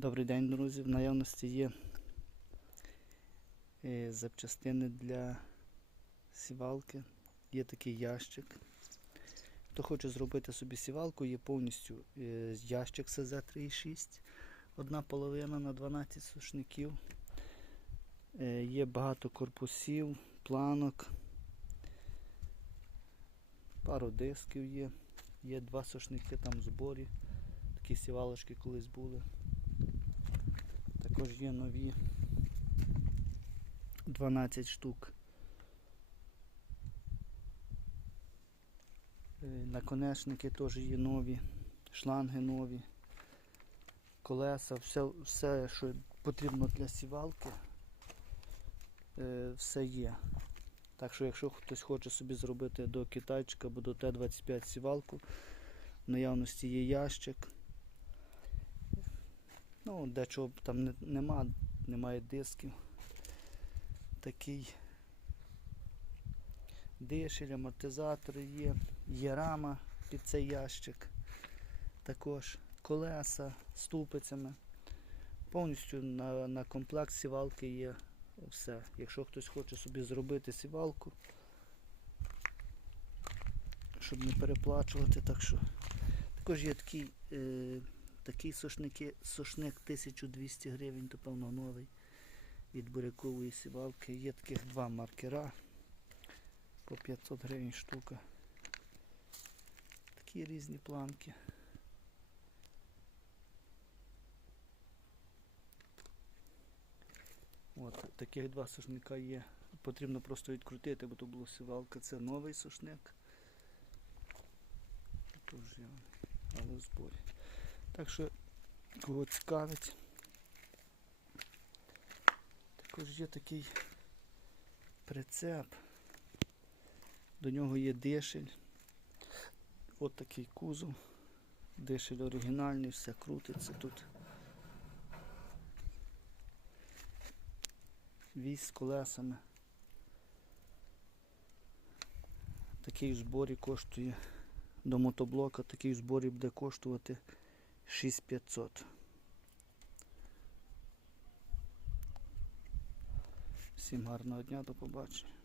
Добрий день, друзі. В наявності є е, запчастини для сівалки. Є такий ящик. Хто хоче зробити собі сівалку, є повністю е, ящик СЗ-3,6, одна половина на 12 сушників. Е, Є багато корпусів, планок, пару дисків є. Є два сушники там в зборі. Такі сівалочки колись були. Також є нові 12 штук. Е, Наконечники теж є нові, шланги нові, колеса, все, все що потрібно для сівалки, е, все є. Так що якщо хтось хоче собі зробити до китайчика або до Т-25 сівалку, в наявності є ящик. Ну, дечого там не, нема, немає дисків. Такий дишель, амортизатори є, є рама під цей ящик. Також колеса ступицями. Повністю на, на комплект сівалки є все. Якщо хтось хоче собі зробити сівалку, щоб не переплачувати, так що також є такий, е, такий сушники, сушник 1200 гривень, то певно новий від бурякової сівалки. Є таких два маркера по 500 гривень штука. Такі різні планки. От, таких два сушника є. Потрібно просто відкрутити, бо то була сівалка. Це новий сушник. Тут вже але в зборі. Так що, кого цікавить. Також є такий прицеп. До нього є дишель. От такий кузов. Дишель оригінальний, все крутиться тут. Віз з колесами. Такий в зборі коштує до мотоблока, такий в зборі буде коштувати 6500. Всім гарного дня, до побачення.